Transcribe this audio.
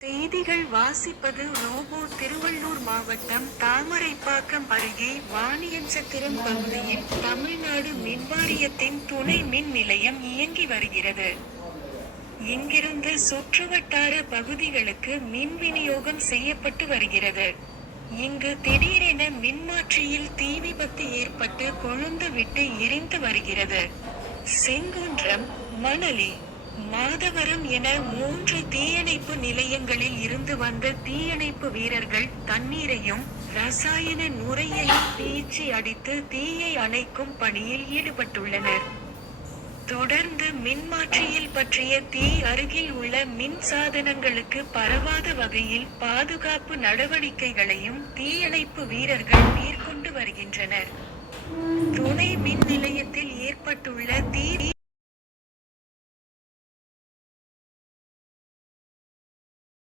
செய்திகள் வாசிப்பது ரோபோ திருவள்ளூர் மாவட்டம் தாமரைப்பாக்கம் அருகே வாணியஞ்சத்திரம் பகுதியில் தமிழ்நாடு மின்வாரியத்தின் துணை மின் நிலையம் இயங்கி வருகிறது. இங்கிருந்து சுற்றுவட்டார பகுதிகளுக்கு மின் விநியோகம் செய்யப்பட்டு வருகிறது. இங்கு திடீரென மின்மாற்றியில் தீ விபத்து ஏற்பட்டு கொழுந்து விட்டு எரிந்து வருகிறது. செங்குன்றம் மணலி மாதவரம் என மூன்று தீயணைப்பு நிலையங்களில் இருந்து வந்த தீயணைப்பு வீரர்கள் தண்ணீரையும் ரசாயன நுரையையும் பீச்சி அடித்து தீயை அணைக்கும் பணியில் ஈடுபட்டுள்ளனர். தொடர்ந்து மின்மாற்றியில் பற்றிய தீ அருகில் உள்ள மின் சாதனங்களுக்கு பரவாத வகையில் பாதுகாப்பு நடவடிக்கைகளையும் தீயணைப்பு வீரர்கள் மேற்கொண்டு வருகின்றனர். துணை மின் நிலையத்தில் ஏற்பட்டுள்ள